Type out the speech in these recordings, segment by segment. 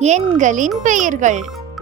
எண்களின் பெயர்கள் 1 முதல் 100 வரை. 1 2 3 4 5 6 7 8 9 10 11 12 13 14 15 16 17 18 19 20 21 22 23 24 25 26 27 28 29 30 31 32 33 34 35 36 37 38 39 40 41 42 43 44 45 46 47 48 49 50 51 52 53 54 55 56 57 58 59 60 61 62 63 64 65 66 67 68 69 70 71 72 73 74 75 76 77 78 79 80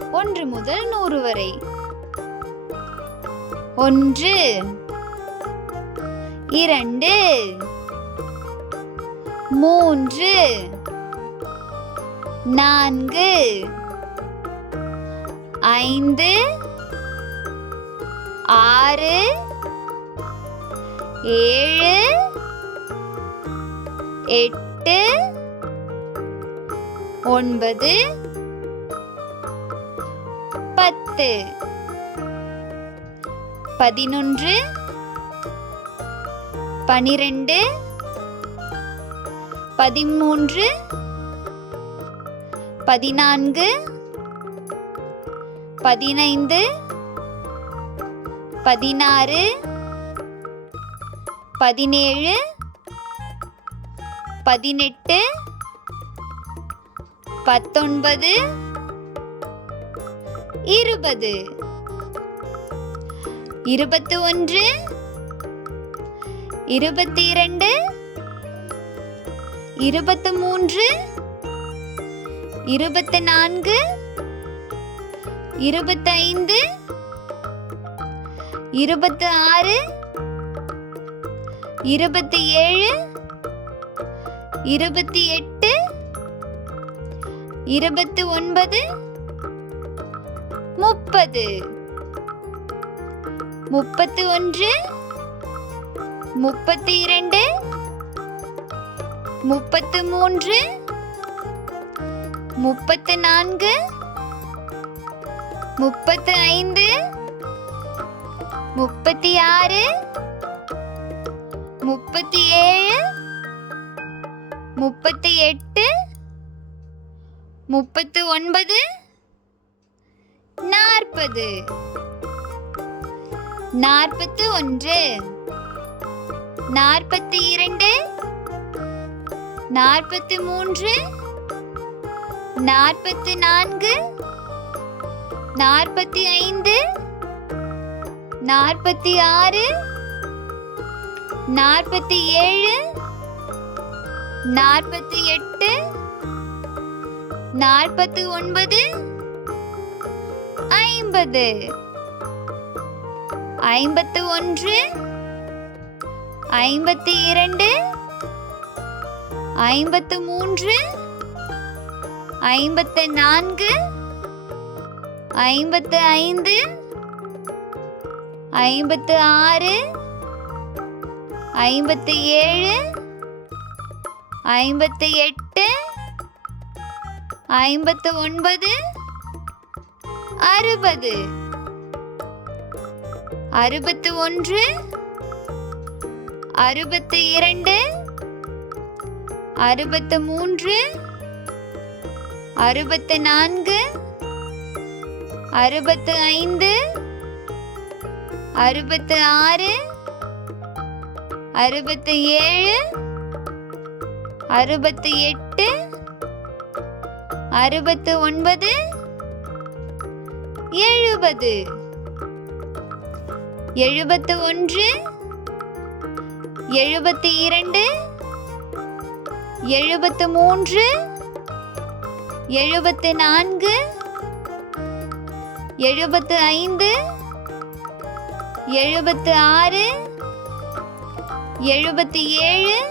81 82 83 84 85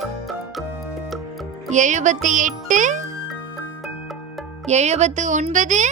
86 87 88 89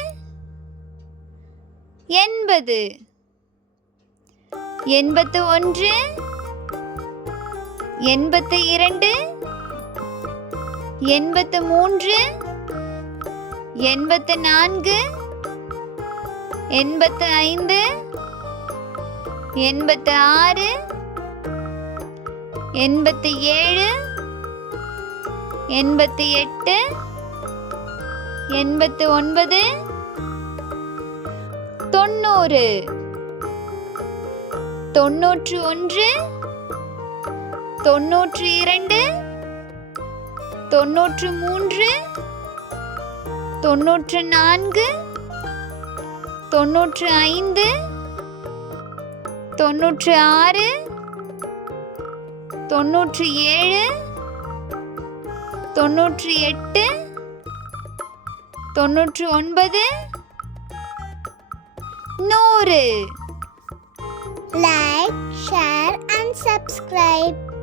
90 91 92 93 94 95 96 97 98 99 100. Like, share and subscribe.